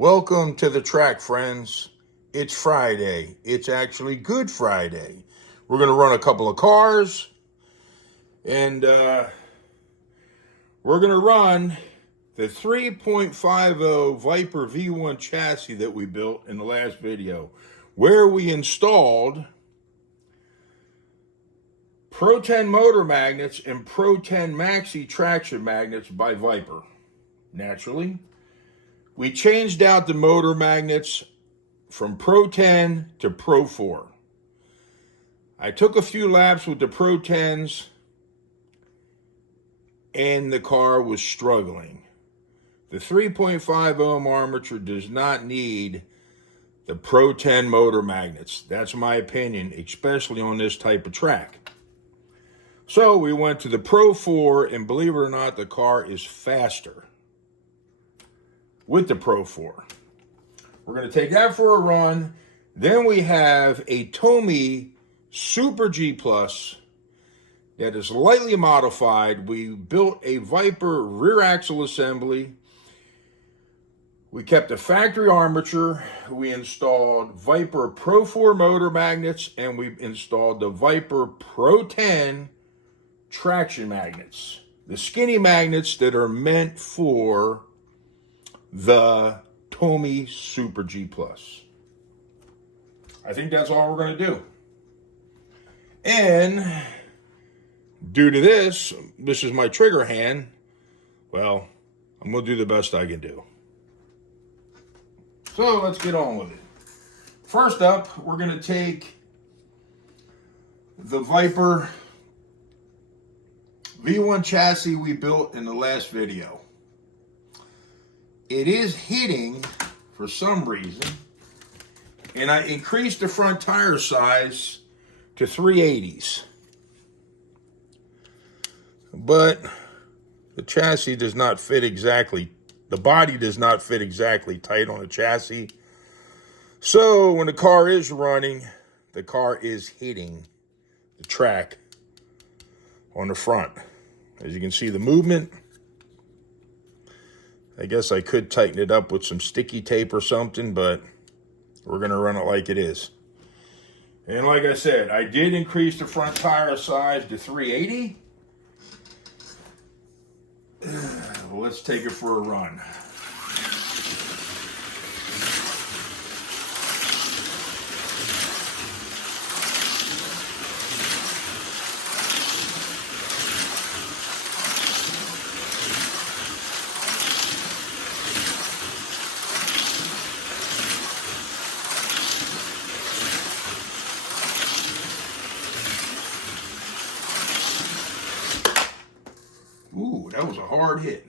Welcome to the track, friends. It's Friday. It's actually Good Friday. We're going to run a couple of cars, and we're going to run the 3.50 Viper V1 chassis that we built in the last video, where we installed Pro 10 motor magnets and Pro 10 Maxi traction magnets by Viper. Naturally, we changed out the motor magnets from Pro 10 to Pro 4. I took a few laps with the Pro 10s and the car was struggling. The 3.5 ohm armature does not need the Pro 10 motor magnets. That's my opinion, especially on this type of track. So we went to the Pro 4, and believe it or not, the car is faster with the Pro 4. We're going to take that for a run. Then we have a Tomy Super G Plus that is lightly modified. We built a Viper rear axle assembly. We kept the factory armature. We installed Viper Pro 4 motor magnets, and we installed the Viper Pro 10 traction magnets. The skinny magnets that are meant for the Tomy Super G Plus. I think that's all we're going to do. And due to this is my trigger hand. Well, I'm going to do the best I can do. So let's get on with it. First up, we're going to take the Viper V1 chassis we built in the last video. It is hitting for some reason, and I increased the front tire size to 380s. But the chassis does not fit exactly, the body does not fit exactly tight on the chassis. So when the car is running, the car is hitting the track on the front. As you can see, the movement, I guess I could tighten it up with some sticky tape or something, but we're going to run it like it is. And like I said, I did increase the front tire size to 380. Let's take it for a run. Ooh, that was a hard hit.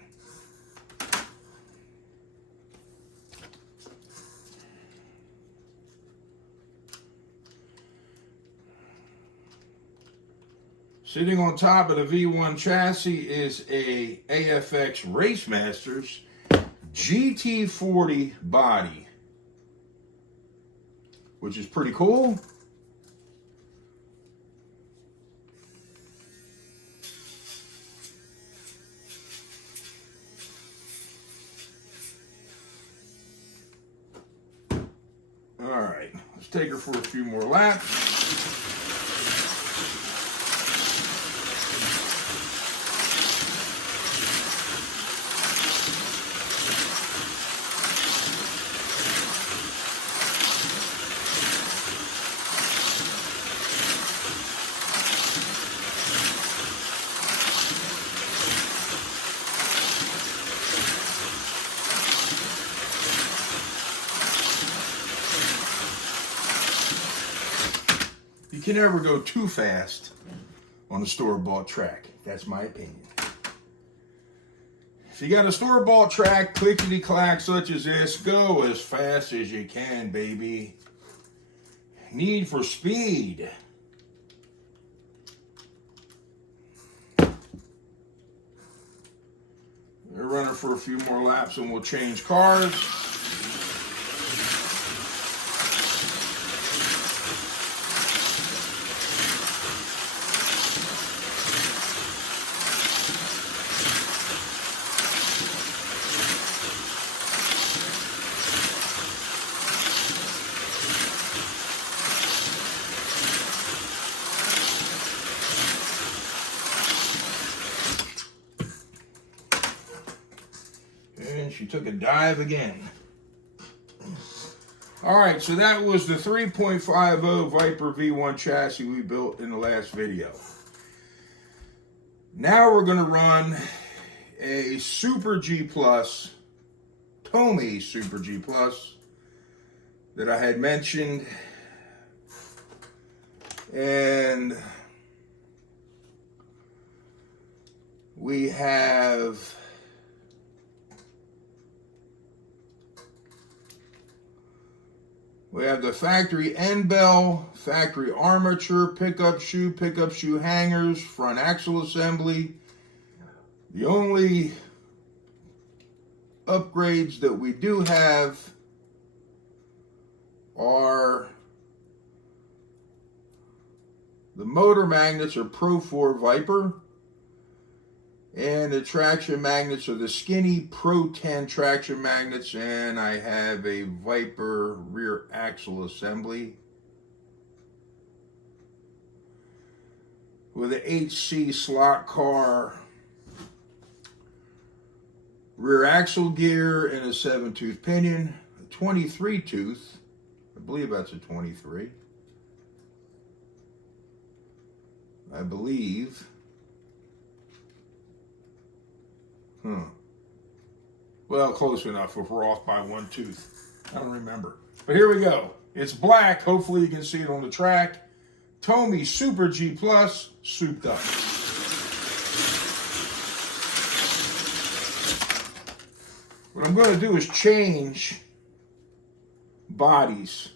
Sitting on top of the V1 chassis is a AFX Race Masters GT40 body, which is pretty cool. All right, let's take her for a few more laps. You can never go too fast on a store-bought track. That's my opinion. If you got a store-bought track, clickety-clack such as this, go as fast as you can, baby. Need for speed. We're running for a few more laps and we'll change cars. took a dive again. All right, so that was the 3.50 Viper V1 chassis we built in the last video. Now we're going to run a Super G Plus, Tomy Super G Plus, that I had mentioned. And we have the factory end bell, factory armature, pickup shoe hangers, front axle assembly. The only upgrades that we do have are the motor magnets are Pro 4 Viper, and the traction magnets are the skinny Pro 10 traction magnets, and I have a Viper rear axle assembly with an HC slot car rear axle gear and a 7-tooth pinion, a 23 tooth, I believe that's a 23, I believe. Well, close enough if we're off by 1 tooth. I don't remember. But here we go. It's black. Hopefully you can see it on the track. Tomy Super G Plus, souped up. What I'm going to do is change bodies.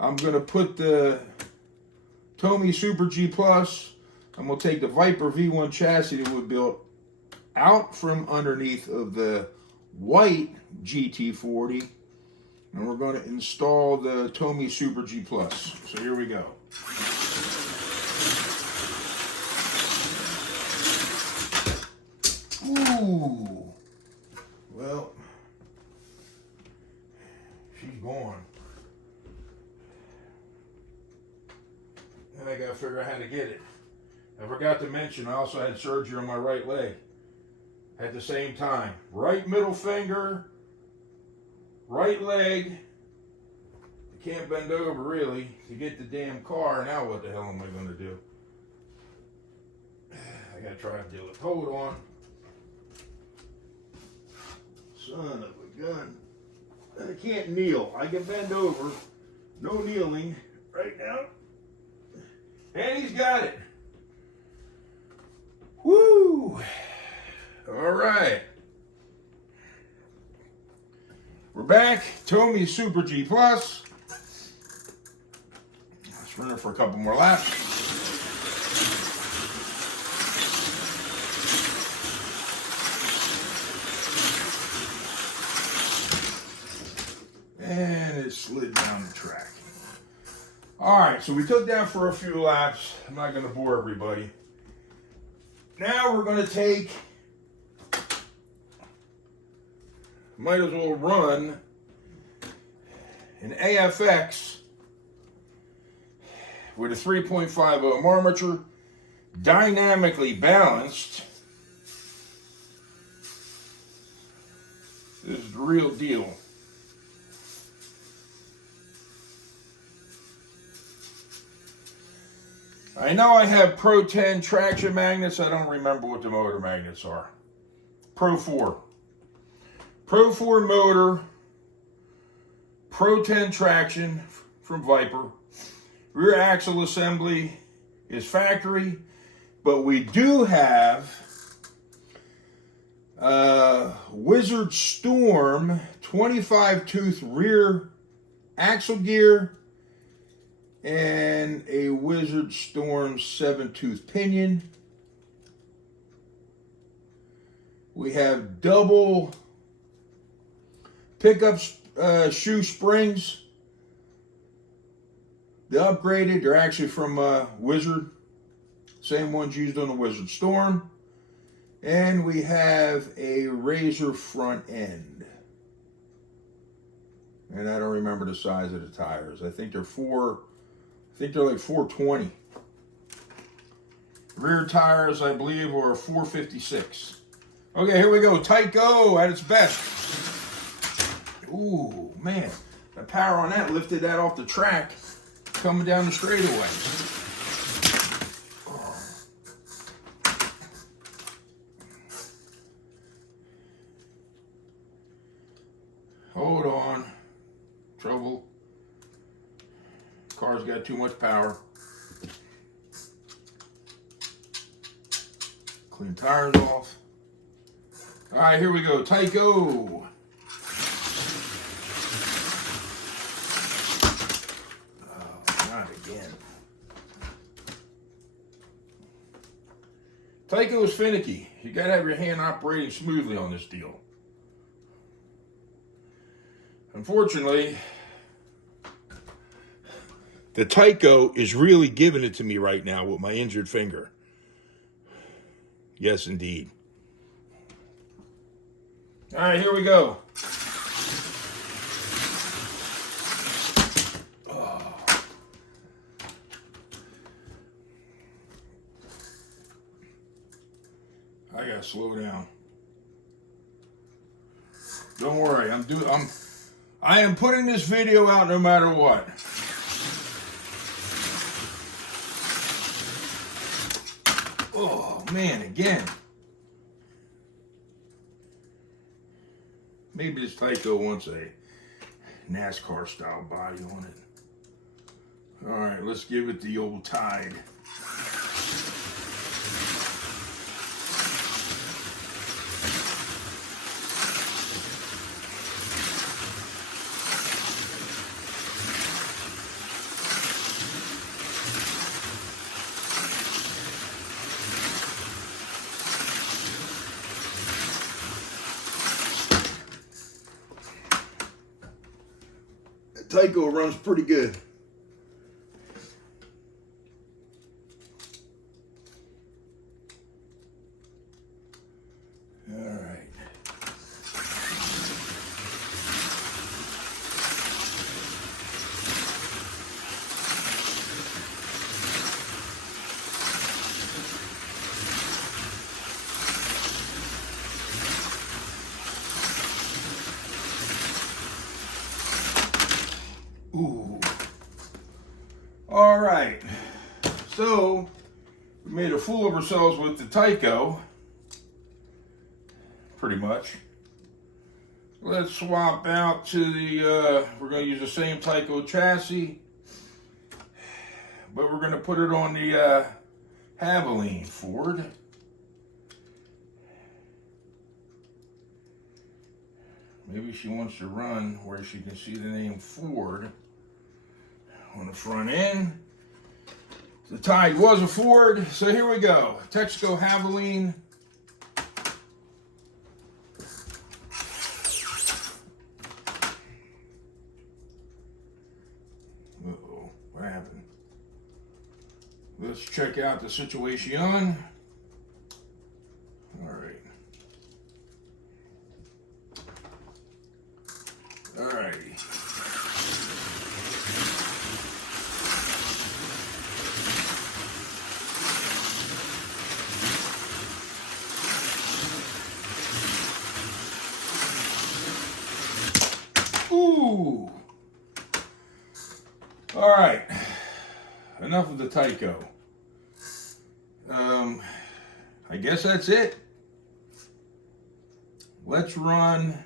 I'm going to put the Tomy Super G Plus, I'm going to take the Viper V1 chassis that we built out from underneath of the white GT40, and we're going to install the Tomy Super G Plus. So here we go. Ooh, well, she's gone. And I got to figure out how to get it. I forgot to mention I also had surgery on my right leg at the same time. Right middle finger, right leg. I can't bend over really to get the damn car. Now what the hell am I going to do? I got to try to do it. Hold on. Son of a gun. I can't kneel. I can bend over. No kneeling right now. And he's got it. Woo! All right. We're back. Tomy Super G Plus. Let's run it for a couple more laps. And it slid down the track. All right, so we took that for a few laps. I'm not going to bore everybody. Now we're going to take, might as well run an AFX with a 3.5 ohm armature, dynamically balanced. This is the real deal. I know I have Pro 10 traction magnets. I don't remember what the motor magnets are. Pro 4. Pro 4 motor. Pro 10 traction from Viper. Rear axle assembly is factory. But we do have Wizard Storm 25 tooth rear axle gear and a Wizard Storm 7-tooth pinion. We have double pickup shoe springs. They're upgraded. They're actually from Wizard. Same ones used on the Wizard Storm. And we have a Razor front end. And I don't remember the size of the tires. I think they're like 420. Rear tires, I believe, are 456. Okay, here we go. Tyco at its best. Ooh, man. The power on that lifted that off the track coming down the straightaway. Hold on. Trouble. Car's got too much power. Clean tires off. All right, here we go. Tyco. Oh, not again. Tyco is finicky. You gotta have your hand operating smoothly on this deal. Unfortunately, the Tyco is really giving it to me right now with my injured finger. Yes, indeed. All right, here we go. Oh. I gotta slow down. Don't worry, I am putting this video out no matter what. Oh man, again. Maybe this Tyco wants a NASCAR style body on it. All right, let's give it the old Tide. Tyco runs pretty good. All right. Ooh. All right. So we made a fool of ourselves with the Tyco, pretty much. Let's swap out to the, we're going to use the same Tyco chassis, but we're going to put it on the Havoline Ford. Maybe she wants to run where she can see the name Ford on the front end. The Tide was a Ford, so here we go. Texaco Havoline. Uh-oh, what happened? Let's check out the situation. All right. All righty. Ooh. All right. Enough of the Tyco. I guess that's it. Let's run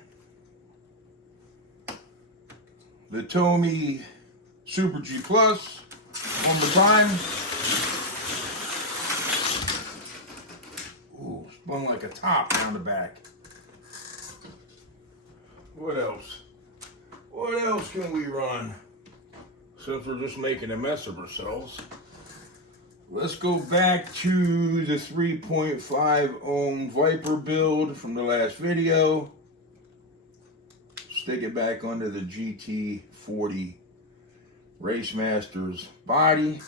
the Tomy Super G Plus one more time. Ooh, spun like a top down the back. What else? What else can we run? Since we're just making a mess of ourselves. Let's go back to the 3.5 ohm Viper build from the last video. Stick it back under the GT40 Race Masters body.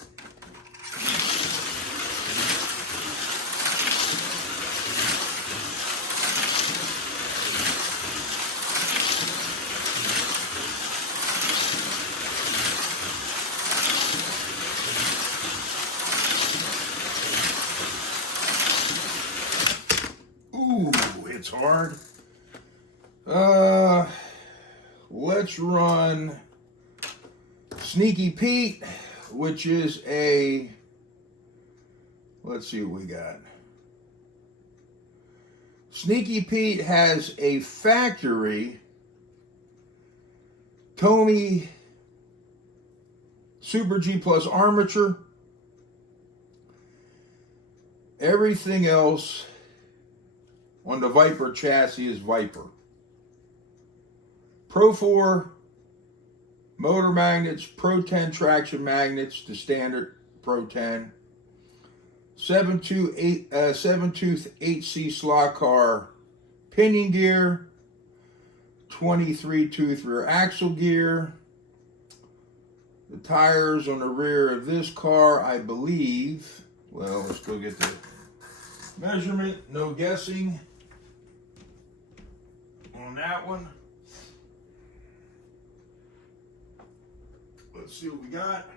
Ooh, it's hard. let's run Sneaky Pete, which is a, let's see what we got. Sneaky Pete has a factory Tomy Super G Plus armature. Everything else on the Viper chassis is Viper. Pro 4 motor magnets, Pro 10 traction magnets, the standard Pro 10. 7-tooth 8C slot car pinion gear, 23-tooth rear axle gear. The tires on the rear of this car, I believe, well, let's go get the measurement, no guessing on that one. Let's see what we got.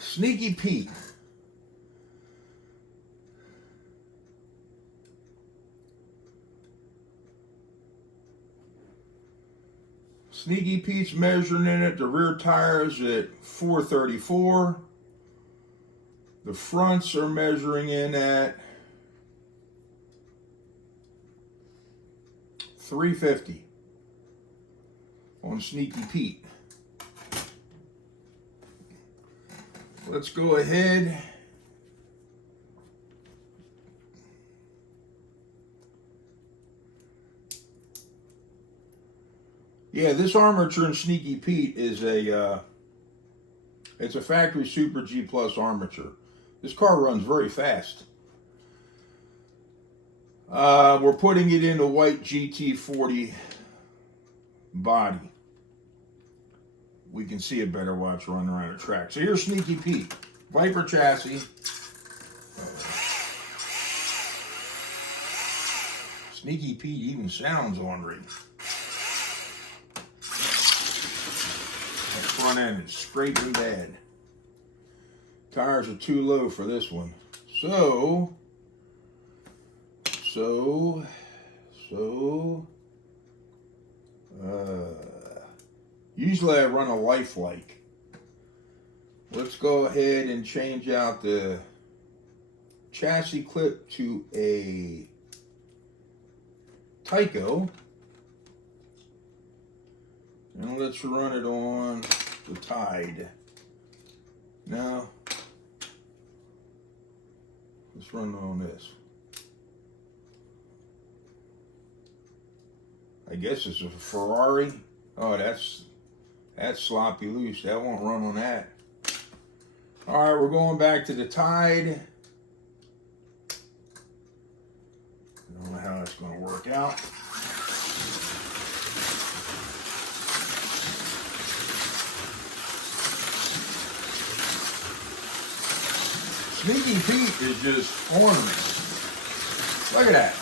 Sneaky Pete. Sneaky Pete's measuring in it. The rear tires at 434. The fronts are measuring in at 350 on Sneaky Pete. Let's go ahead. Yeah, this armature in Sneaky Pete is it's a factory Super G Plus armature. This car runs very fast. We're putting it in a white GT40 body. We can see it better while it's running around the track. So here's Sneaky Pete. Viper chassis. Sneaky Pete even sounds ornery. That front end is scraping bad. Tires are too low for this one. Usually I run a lifelike. Let's go ahead and change out the chassis clip to a Tyco. And let's run it on the Tide. Now, let's run it on this. I guess it's a Ferrari. Oh, that's sloppy loose. That won't run on that. All right, we're going back to the Tide. I don't know how that's going to work out. Sneaky Pete is just ornaments. Look at that.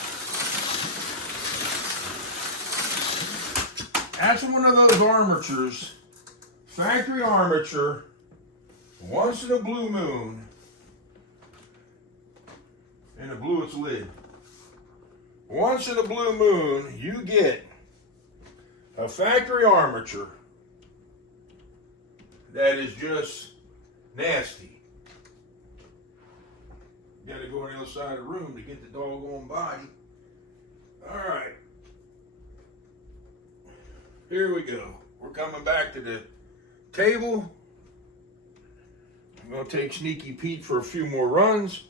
That's one of those armatures, factory armature, once in a blue moon, and it blew its lid. Once in a blue moon, you get a factory armature that is just nasty. You gotta go on the other side of the room to get the doggone body. All right. Here we go. We're coming back to the table. I'm going to take Sneaky Pete for a few more runs.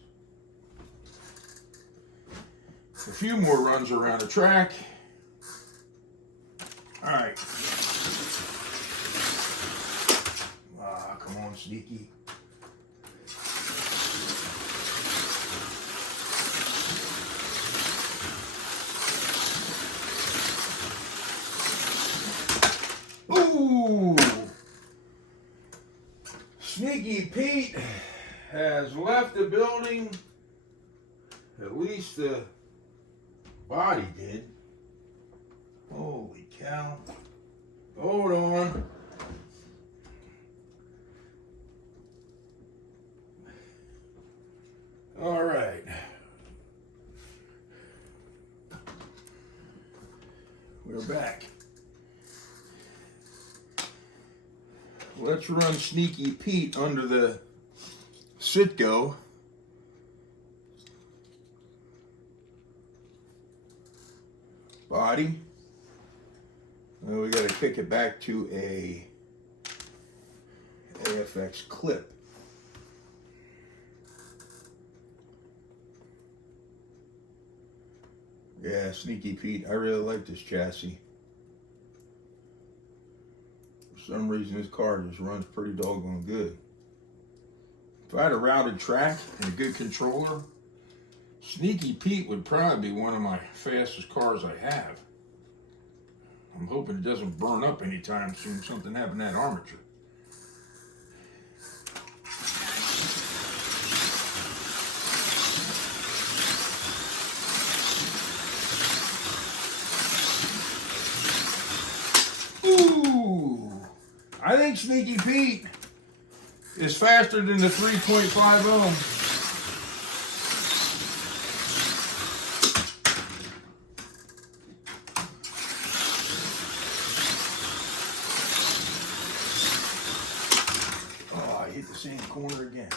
A few more runs around the track. All right. Come on, Sneaky. Ooh! Sneaky Pete has left the building. At least the body did. Holy cow. Hold on. Put her back. Let's run Sneaky Pete under the Citgo. Body. And we got to kick it back to a AFX clip. Yeah, Sneaky Pete. I really like this chassis. For some reason, this car just runs pretty doggone good. If I had a routed track and a good controller, Sneaky Pete would probably be one of my fastest cars I have. I'm hoping it doesn't burn up anytime soon. Something happened to that armature. Ooh! I think Sneaky Pete is faster than the 3.5 ohm. Oh, I hit the same corner again.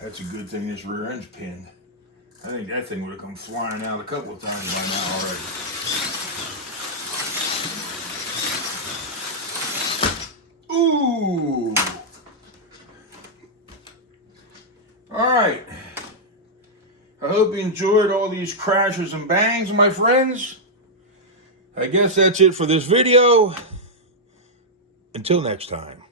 That's a good thing this rear end's pinned. I think that thing would have come flying out a couple of times by now already. Ooh! Alright. I hope you enjoyed all these crashes and bangs, my friends. I guess that's it for this video. Until next time.